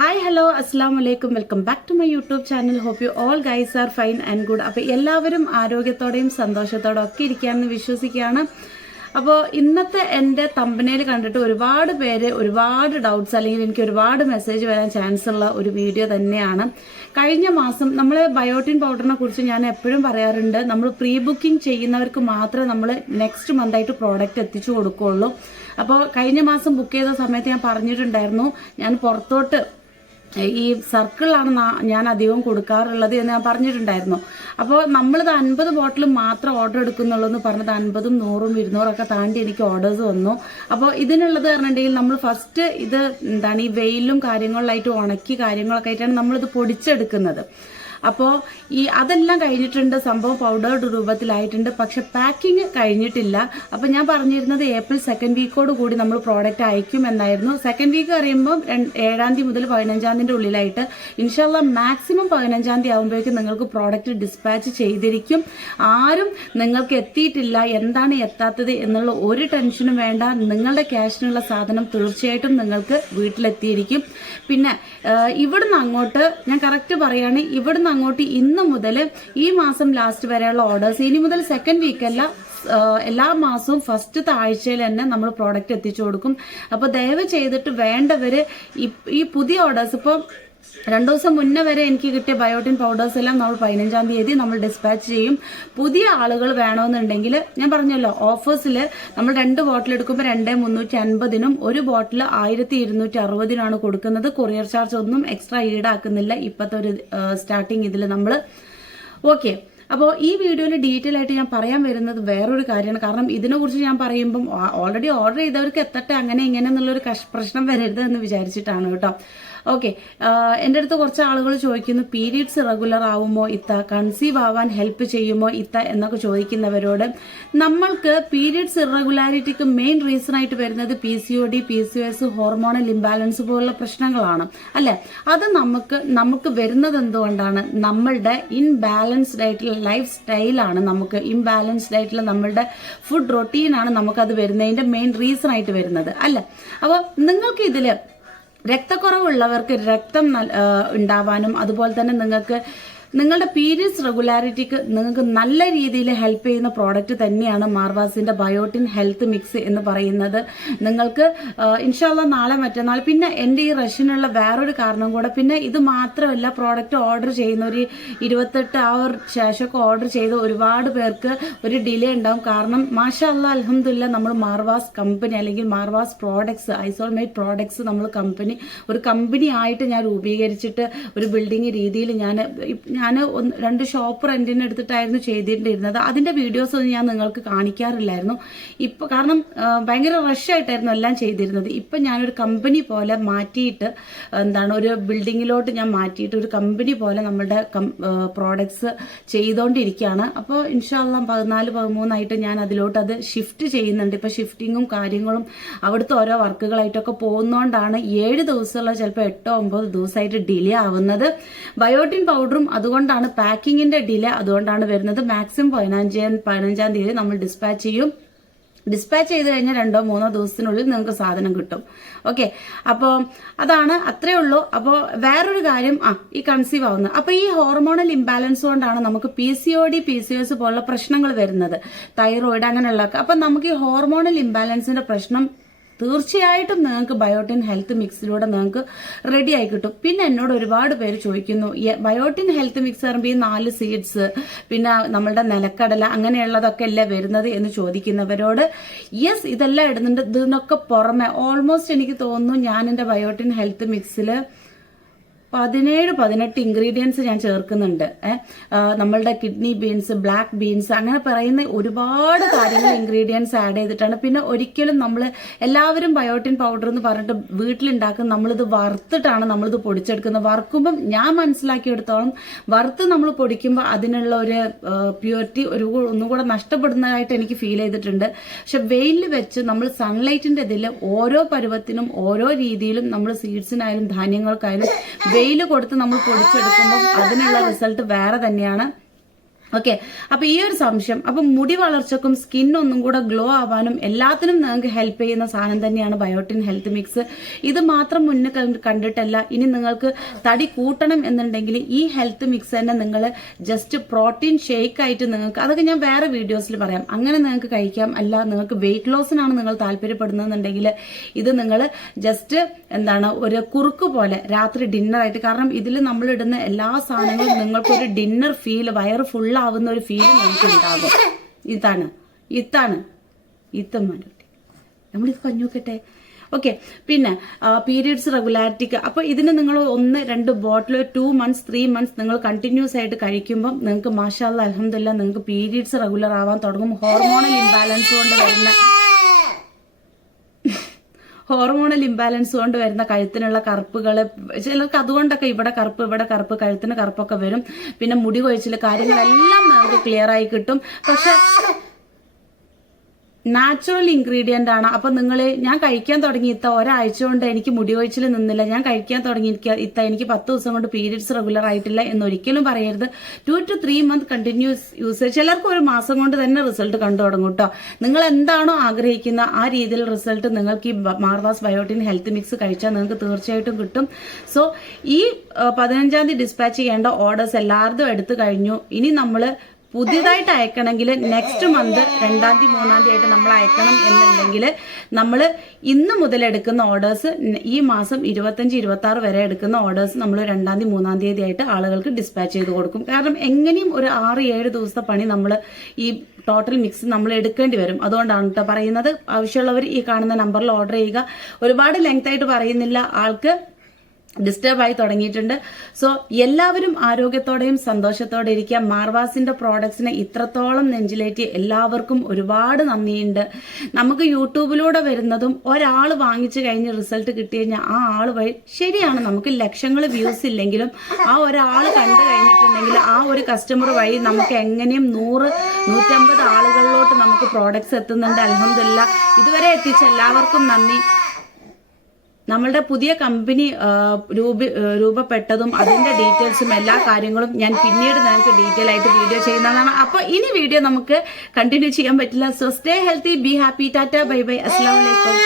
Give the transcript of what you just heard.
Hi hello അസ്സാം വലൈക്കും welcome back to my YouTube channel. Hope you all guys are fine and good. അപ്പോൾ എല്ലാവരും ആരോഗ്യത്തോടെയും സന്തോഷത്തോടെ ഒക്കെ ഇരിക്കുകയാണെന്ന് വിശ്വസിക്കുകയാണ്. അപ്പോൾ ഇന്നത്തെ എൻ്റെ തമ്പനയിൽ കണ്ടിട്ട് ഒരുപാട് പേര് ഒരുപാട് ഡൗട്ട്സ് അല്ലെങ്കിൽ എനിക്ക് ഒരുപാട് മെസ്സേജ് വരാൻ ചാൻസ് ഉള്ള ഒരു വീഡിയോ തന്നെയാണ്. കഴിഞ്ഞ മാസം നമ്മൾ ബയോട്ടിൻ പൗഡറിനെ കുറിച്ച് ഞാൻ എപ്പോഴും പറയാറുണ്ട്, നമ്മൾ പ്രീ ബുക്കിംഗ് ചെയ്യുന്നവർക്ക് മാത്രമേ നമ്മൾ നെക്സ്റ്റ് മന്തായിട്ട് പ്രോഡക്റ്റ് എത്തിച്ചു കൊടുക്കുകയുള്ളൂ. അപ്പോൾ കഴിഞ്ഞ മാസം ബുക്ക് ചെയ്ത സമയത്ത് ഞാൻ പറഞ്ഞിട്ടുണ്ടായിരുന്നു, ഞാൻ പുറത്തോട്ട് ഈ സർക്കിളാണ് ഞാൻ അധികം കൊടുക്കാറുള്ളത് എന്ന് ഞാൻ പറഞ്ഞിട്ടുണ്ടായിരുന്നു. അപ്പോൾ നമ്മളിത് 50 ബോട്ടിൽ മാത്രം ഓർഡർ എടുക്കുന്നുള്ളൂ എന്ന് പറഞ്ഞത് 50ഉം 100ഉം 200 ഒക്കെ താണ്ടി എനിക്ക് ഓർഡേഴ്സ് വന്നു. അപ്പോൾ ഇതിനുള്ളത് പറഞ്ഞിട്ടുണ്ടെങ്കിൽ നമ്മൾ ഫസ്റ്റ് ഇത് എന്താണ് ഈ വെയിലും കാര്യങ്ങളിലായിട്ട് ഉണക്കി കാര്യങ്ങളൊക്കെ ആയിട്ടാണ് നമ്മളിത് പൊടിച്ചെടുക്കുന്നത്. അപ്പോൾ അതെല്ലാം കഴിഞ്ഞിട്ടുണ്ട്, സംഭവം പൗഡേർഡ് രൂപത്തിലായിട്ടുണ്ട്, പക്ഷെ പാക്കിങ് കഴിഞ്ഞിട്ടില്ല. അപ്പോൾ ഞാൻ പറഞ്ഞിരുന്നത് ഏപ്രിൽ 2nd വീക്കോട് കൂടി നമ്മൾ പ്രോഡക്റ്റ് അയക്കും എന്നായിരുന്നു. 2nd വീക്ക് അറിയുമ്പോൾ 7ാം തീയതി മുതൽ 15ാം തീയതിൻ്റെ ഉള്ളിലായിട്ട് ഇൻഷാല്ലാ മാക്സിമം 15ാം തീയതി ആകുമ്പോഴേക്കും നിങ്ങൾക്ക് പ്രോഡക്റ്റ് ഡിസ്പാച്ച് ചെയ്തിരിക്കും. ആരും നിങ്ങൾക്ക് എത്തിയിട്ടില്ല, എന്താണ് എത്താത്തത് എന്നുള്ള ഒരു ടെൻഷനും വേണ്ട. നിങ്ങളുടെ ക്യാഷിനുള്ള സാധനം തീർച്ചയായിട്ടും നിങ്ങൾക്ക് വീട്ടിലെത്തിയിരിക്കും. പിന്നെ ഇവിടുന്ന് അങ്ങോട്ട് ഞാൻ കറക്റ്റ് പറയുകയാണ്, ഇവിടുന്ന് അങ്ങോട്ട് ഇന്ന് മുതൽ ഈ മാസം ലാസ്റ്റ് വരെയുള്ള ഓർഡേഴ്സ് ഇനി മുതൽ 2nd വീക്കല്ല, എല്ലാ മാസവും ഫസ്റ്റത്തെ ആഴ്ചയിൽ തന്നെ നമ്മൾ പ്രോഡക്റ്റ് എത്തിച്ചു കൊടുക്കും. അപ്പോൾ ദയവ് ചെയ്തിട്ട് വേണ്ടവര് ഈ പുതിയ ഓർഡേഴ്സ് ഇപ്പോൾ 2 ദിവസം മുന്നേ വരെ എനിക്ക് കിട്ടിയ ബയോട്ടിൻ പൗഡേഴ്സ് എല്ലാം നമ്മൾ 15ാം തീയതി നമ്മൾ ഡിസ്പാച്ച് ചെയ്യും. പുതിയ ആളുകൾ വേണമെന്നുണ്ടെങ്കിൽ ഞാൻ പറഞ്ഞല്ലോ, ഓഫേഴ്സിൽ നമ്മൾ 2 ബോട്ടിൽ എടുക്കുമ്പോൾ 2,350നും 1 ബോട്ടിൽ 1,260നും കൊടുക്കുന്നത്. കൊറിയർ ചാർജ് ഒന്നും എക്സ്ട്രാ ഈടാക്കുന്നില്ല ഇപ്പോഴത്തെ ഒരു സ്റ്റാർട്ടിങ് ഇതിൽ നമ്മൾ. ഓക്കെ, അപ്പോൾ ഈ വീഡിയോയിൽ ഡീറ്റെയിൽ ആയിട്ട് ഞാൻ പറയാൻ വരുന്നത് വേറൊരു കാര്യമാണ്. കാരണം ഇതിനെക്കുറിച്ച് ഞാൻ പറയുമ്പം ഓൾറെഡി ഓർഡർ ചെയ്തവർക്ക് എത്തട്ടെ അങ്ങനെ ഇങ്ങനെ എന്നുള്ളൊരു പ്രശ്നം വരരുത് എന്ന് വിചാരിച്ചിട്ടാണ് കേട്ടോ. ഓക്കെ, എൻ്റെ അടുത്ത് കുറച്ച് ആളുകൾ ചോദിക്കുന്നു, പീരീഡ്സ് റെഗുലർ ആവുമോ ഇത്ത, കൺസീവ് ആവാൻ ഹെൽപ്പ് ചെയ്യുമോ ഇത്ത എന്നൊക്കെ ചോദിക്കുന്നവരോട്, നമ്മൾക്ക് പീരീഡ്സ് ഇറഗുലാരിറ്റിക്ക് മെയിൻ റീസൺ ആയിട്ട് വരുന്നത് PCOD, PCOS, ഹോർമോണൽ ഇംബാലൻസ് പോലുള്ള പ്രശ്നങ്ങളാണ് അല്ലെ. അത് നമുക്ക് വരുന്നത് എന്തുകൊണ്ടാണ്? നമ്മളുടെ ഇൻബാലൻസ്ഡ് ആയിട്ടുള്ള ലൈഫ് സ്റ്റൈലാണ്, നമുക്ക് ഇംബാലൻസ്ഡ് ആയിട്ടുള്ള നമ്മളുടെ ഫുഡ് റൊട്ടീനാണ് നമുക്കത് വരുന്നതിന്റെ മെയിൻ റീസൺ ആയിട്ട് വരുന്നത് അല്ലെ. അപ്പോൾ നിങ്ങൾക്ക് ഇതില് രക്തക്കുറവുള്ളവർക്ക് രക്തം ഉണ്ടാവാനും അതുപോലെ തന്നെ നിങ്ങളുടെ പീരിയഡ്സ് റെഗുലാരിറ്റിക്ക് നിങ്ങൾക്ക് നല്ല രീതിയിൽ ഹെൽപ്പ് ചെയ്യുന്ന പ്രോഡക്റ്റ് തന്നെയാണ് മാർവാസിന്റെ ബയോട്ടിൻ ഹെൽത്ത് മിക്സ് എന്ന് പറയുന്നത്. നിങ്ങൾക്ക് ഇൻഷാല്ല നാളെ മറ്റന്നാൾ, പിന്നെ എൻ്റെ ഈ റഷ്യനുള്ള വേറൊരു കാരണം കൂടെ, പിന്നെ ഇത് മാത്രമല്ല, പ്രോഡക്റ്റ് ഓർഡർ ചെയ്യുന്ന ഒരു 28 അവർ ശേഷമൊക്കെ ഓർഡർ ചെയ്ത ഒരുപാട് പേർക്ക് ഒരു ഡിലേ ഉണ്ടാവും. കാരണം മാഷാ അല്ലാ അൽഹംദുലില്ലാ നമ്മൾ മാർവാസ് കമ്പനി അല്ലെങ്കിൽ മാർവാസ് പ്രോഡക്ട്സ്, ഐസോൾമേറ്റ് പ്രോഡക്ട്സ് നമ്മൾ ഒരു കമ്പനി ആയിട്ട് ഞാൻ രൂപീകരിച്ചിട്ട് ഒരു ബിൽഡിംഗ് രീതിയിൽ ഞാൻ 2 ഷോപ്പ് റെന്റിന് എടുത്തിട്ടായിരുന്നു ചെയ്തിട്ടിരുന്നത്. അതിന്റെ വീഡിയോസ് ഒന്നും ഞാൻ നിങ്ങൾക്ക് കാണിക്കാറില്ലായിരുന്നു ഇപ്പൊ, കാരണം ഭയങ്കര റഷ് ആയിട്ടായിരുന്നു എല്ലാം ചെയ്തിരുന്നത്. ഇപ്പൊ ഞാനൊരു കമ്പനി പോലെ മാറ്റിയിട്ട് ഒരു ബിൽഡിങ്ങിലോട്ട് ഞാൻ മാറ്റിയിട്ട് ഒരു കമ്പനി പോലെ നമ്മളുടെ പ്രോഡക്ട്സ് ചെയ്തുകൊണ്ടിരിക്കുകയാണ്. അപ്പോൾ ഇൻഷാല്ലാ 14-13 ആയിട്ട് ഞാൻ അതിലോട്ട് അത് ഷിഫ്റ്റ് ചെയ്യുന്നുണ്ട്. ഇപ്പൊ ഷിഫ്റ്റിങ്ങും കാര്യങ്ങളും അവിടുത്തെ ഓരോ വർക്കുകളായിട്ടൊക്കെ പോകുന്നതുകൊണ്ടാണ് 7 ദിവസമുള്ള ചിലപ്പോൾ 8-9 ദിവസമായിട്ട് ഡിലേ ആവുന്നത്. ബയോട്ടിൻ പൗഡറും അതുകൊണ്ടാണ് പാക്കിങ്ങിന്റെ ഡിലേ അതുകൊണ്ടാണ് വരുന്നത്. മാക്സിമം 15ാം തീയതി നമ്മൾ ഡിസ്പാച്ച് ചെയ്യും. ഡിസ്പാച്ച് ചെയ്ത് കഴിഞ്ഞാൽ 2-3 ദിവസത്തിനുള്ളിൽ നിങ്ങൾക്ക് സാധനം കിട്ടും. ഓക്കെ, അപ്പോൾ അതാണ്, അത്രേ ഉള്ളൂ. അപ്പോൾ വേറൊരു കാര്യം, ഈ കൺസീവ് ആവുന്നത്, അപ്പോൾ ഈ ഹോർമോണൽ ഇംബാലൻസ് കൊണ്ടാണ് നമുക്ക് PCOD, PCOS പോലുള്ള പ്രശ്നങ്ങൾ വരുന്നത്, തൈറോയിഡ് അങ്ങനെയുള്ളതൊക്കെ. അപ്പം നമുക്ക് ഈ ഹോർമോണൽ ഇംബാലൻസിന്റെ പ്രശ്നം തീർച്ചയായിട്ടും നിങ്ങൾക്ക് ബയോട്ടിൻ ഹെൽത്ത് മിക്സിലൂടെ നിങ്ങൾക്ക് റെഡി ആയി കിട്ടും. പിന്നെ എന്നോട് ഒരുപാട് പേര് ചോദിക്കുന്നു, ബയോട്ടിൻ ഹെൽത്ത് മിക്സ് പറയുമ്പോൾ ഈ 4 സീഡ്സ് പിന്നെ നമ്മളുടെ നിലക്കടല അങ്ങനെയുള്ളതൊക്കെ അല്ലേ വരുന്നത് എന്ന് ചോദിക്കുന്നവരോട്, യെസ് ഇതെല്ലാം ഇടുന്നുണ്ട്. ഇതിനൊക്കെ പുറമെ ഓൾമോസ്റ്റ് എനിക്ക് തോന്നുന്നു ഞാൻ എൻ്റെ ബയോട്ടിൻ ഹെൽത്ത് മിക്സിൽ 17-18 ഇൻഗ്രീഡിയൻസ് ഞാൻ ചേർക്കുന്നുണ്ട്. നമ്മളുടെ കിഡ്നി ബീൻസ്, ബ്ലാക്ക് ബീൻസ് അങ്ങനെ പറയുന്ന ഒരുപാട് കാര്യങ്ങൾ ഇൻഗ്രീഡിയൻസ് ആഡ് ചെയ്തിട്ടാണ്. പിന്നെ ഒരിക്കലും നമ്മൾ എല്ലാവരും ബയോട്ടിൻ പൗഡർ എന്ന് പറഞ്ഞിട്ട് വീട്ടിലുണ്ടാക്കുന്ന നമ്മളിത് വറുത്തിട്ടാണ് നമ്മളിത് പൊടിച്ചെടുക്കുന്നത്. വറുക്കുമ്പം ഞാൻ മനസ്സിലാക്കിയെടുത്തോളം വറുത്ത് നമ്മൾ പൊടിക്കുമ്പോൾ അതിനുള്ള ഒരു പ്യൂരിറ്റി ഒന്നുകൂടെ നഷ്ടപ്പെടുന്നതായിട്ട് എനിക്ക് ഫീൽ ചെയ്തിട്ടുണ്ട്. പക്ഷെ വെയിലിൽ വെച്ച് നമ്മൾ സൺലൈറ്റിന്റെ ഇതിൽ ഓരോ പരുവത്തിനും ഓരോ രീതിയിലും നമ്മൾ സീഡ്സിനായാലും ധാന്യങ്ങൾക്കായാലും വെയിൽ കൊടുത്ത് നമ്മൾ പൊടിച്ചെടുക്കുമ്പോൾ അതിനുള്ള റിസൾട്ട് വേറെ തന്നെയാണ്. ഓക്കെ. അപ്പൊ ഈ ഒരു സംശയം, അപ്പൊ മുടി വളർച്ചക്കും സ്കിൻ ഒന്നും കൂടെ ഗ്ലോ ആവാനും എല്ലാത്തിനും നിങ്ങൾക്ക് ഹെൽപ്പ് ചെയ്യുന്ന സാധനം തന്നെയാണ് ബയോട്ടിൻ ഹെൽത്ത് മിക്സ്. ഇത് മാത്രം മുന്നേ കണ്ടിട്ടല്ല, ഇനി നിങ്ങൾക്ക് തടി കൂട്ടണം എന്നുണ്ടെങ്കിൽ ഈ ഹെൽത്ത് മിക്സ് തന്നെ നിങ്ങൾ ജസ്റ്റ് പ്രോട്ടീൻ ഷേക്ക് ആയിട്ട് നിങ്ങൾക്ക്, അതൊക്കെ ഞാൻ വേറെ വീഡിയോസിൽ പറയാം, അങ്ങനെ നിങ്ങൾക്ക് കഴിക്കാം. അല്ല നിങ്ങൾക്ക് വെയിറ്റ് ലോസിനാണ് നിങ്ങൾ താല്പര്യപ്പെടുന്നതെന്നുണ്ടെങ്കിൽ ഇത് നിങ്ങൾ ജസ്റ്റ് എന്താണ് ഒരു കുറുക്ക് പോലെ രാത്രി ഡിന്നറായിട്ട്, കാരണം ഇതിൽ നമ്മൾ ഇടുന്ന എല്ലാ സാധനങ്ങളും നിങ്ങൾക്കൊരു ഡിന്നർ ഫീൽ, വയറ് ഫുൾ ആവുന്ന ഒരു ഫീൽ നമുക്ക് ഉണ്ടാകും. നമ്മളിത് കഞ്ഞൂക്കട്ടെ. ഓക്കെ. പിന്നെ പീരിയഡ്സ് റെഗുലാരിറ്റിക്ക്, അപ്പോൾ ഇതിന് നിങ്ങൾ 1-2 ബോട്ടിൽ 2 months 3 months നിങ്ങൾ കണ്ടിന്യൂസ് ആയിട്ട് കഴിക്കുമ്പോൾ നിങ്ങൾക്ക് മാഷാഅല്ലാഹ് അൽഹംദുലില്ലാഹ് നിങ്ങൾക്ക് പീരിയഡ്സ് റെഗുലർ ആവാൻ തുടങ്ങും. ഹോർമോണൽ ഇംബാലൻസ് കൊണ്ട് വരുന്ന കഴുത്തിനുള്ള കറുപ്പുകൾ, ചിലർക്ക് അതുകൊണ്ടൊക്കെ ഇവിടെ കറുപ്പ് കഴുത്തിന് കറുപ്പൊക്കെ വരും. പിന്നെ മുടി കൊഴിച്ചിൽ, കാര്യങ്ങളെല്ലാം നമുക്ക് ക്ലിയർ ആയി കിട്ടും. പക്ഷെ നാച്ചുറൽ ഇൻഗ്രീഡിയന്റ് ആണ്. അപ്പൊ ഞാൻ കഴിക്കാൻ തുടങ്ങി ഒരാഴ്ച കൊണ്ട് എനിക്ക് മുടി കൊഴിച്ചിൽ നിന്നില്ല, ഞാൻ കഴിക്കാൻ തുടങ്ങി എനിക്ക് 10 ദിവസം കൊണ്ട് പീരിയഡ്സ് റെഗുലർ ആയിട്ടില്ല എന്നൊരിക്കലും പറയരുത്. 2 to 3 months കണ്ടിന്യൂസ് യൂസേജ്, ചിലർക്ക് 1 മാസം കൊണ്ട് തന്നെ റിസൾട്ട് കണ്ടു തുടങ്ങും കേട്ടോ. നിങ്ങൾ എന്താണോ ആഗ്രഹിക്കുന്ന ആ രീതിയിൽ റിസൾട്ട് നിങ്ങൾക്ക് ഈ മാർവാസ് ബയോട്ടിൻ ഹെൽത്ത് മിക്സ് കഴിച്ചാൽ നിങ്ങൾക്ക് തീർച്ചയായിട്ടും കിട്ടും. സോ ഈ 15-ാം തീയതി ഡിസ്പാച്ച് ചെയ്യേണ്ട ഓർഡേഴ്സ് എല്ലാവരും എടുത്തു കഴിഞ്ഞു. ഇനി നമ്മൾ പുതിയതായിട്ട് അയക്കണമെങ്കിൽ നെക്സ്റ്റ് മന്ത് 2-ാം തീയതി 3-ാം തീയതി ആയിട്ട് നമ്മൾ അയക്കണം എന്നുണ്ടെങ്കിൽ നമ്മൾ ഇന്ന് മുതൽ എടുക്കുന്ന ഓർഡേഴ്സ് ഈ മാസം 25-26 വരെ എടുക്കുന്ന ഓർഡേഴ്സ് നമ്മൾ 2-ാം തീയതി 3-ാം തീയതി ആയിട്ട് ആളുകൾക്ക് ഡിസ്പാച്ച് ചെയ്ത് കൊടുക്കും. കാരണം എങ്ങനെയും ഒരു 6-7 ദിവസത്തെ പണി നമ്മൾ ഈ ടോട്ടൽ മിക്സ് നമ്മൾ എടുക്കേണ്ടി വരും. അതുകൊണ്ടാണ് കേട്ടോ പറയുന്നത്. ആവശ്യമുള്ളവർ ഈ കാണുന്ന നമ്പറിൽ ഓർഡർ ചെയ്യുക. ഒരുപാട് ലെങ്ത് ആയിട്ട് പറയുന്നില്ല, ആൾക്ക് ഡിസ്റ്റർബ് ആയി തുടങ്ങിയിട്ടുണ്ട്. സോ എല്ലാവരും ആരോഗ്യത്തോടെയും സന്തോഷത്തോടെ ഇരിക്കുക. മാർവാസിന്റെ പ്രോഡക്ട്സിനെ ഇത്രത്തോളം നെഞ്ചിലേറ്റി എല്ലാവർക്കും ഒരുപാട് നന്ദിയുണ്ട്. നമുക്ക് യൂട്യൂബിലൂടെ വരുന്നതും ഒരാൾ വാങ്ങിച്ചു കഴിഞ്ഞ് റിസൾട്ട് കിട്ടി കഴിഞ്ഞാൽ ആ ആൾ വഴി, ശരിയാണ് നമുക്ക് ലക്ഷങ്ങൾ വ്യൂസ് ഇല്ലെങ്കിലും ആ ഒരാൾ കണ്ടു കഴിഞ്ഞിട്ടുണ്ടെങ്കിൽ ആ ഒരു കസ്റ്റമർ വഴി നമുക്ക് എങ്ങനെയും 100-150 ആളുകളിലോട്ട് നമുക്ക് പ്രോഡക്ട്സ് എത്തുന്നുണ്ട്. അൽഹംദുലില്ലാഹ് ഇതുവരെ എത്തിച്ച എല്ലാവർക്കും നന്ദി. നമ്മളുടെ പുതിയ കമ്പനി രൂപപ്പെട്ടതും അതിന്റെ ഡീറ്റെയിൽസും എല്ലാ കാര്യങ്ങളും ഞാൻ പിന്നീട് നിങ്ങൾക്ക് ഡീറ്റെയിൽ ആയിട്ട് വീഡിയോ ചെയ്യുന്നതാണ്. അപ്പോൾ ഇനി വീഡിയോ നമുക്ക് കണ്ടിന്യൂ ചെയ്യാൻ പറ്റില്ല. So stay healthy, be happy, Tata, bye bye, അസ്സലാമു അലൈക്കും.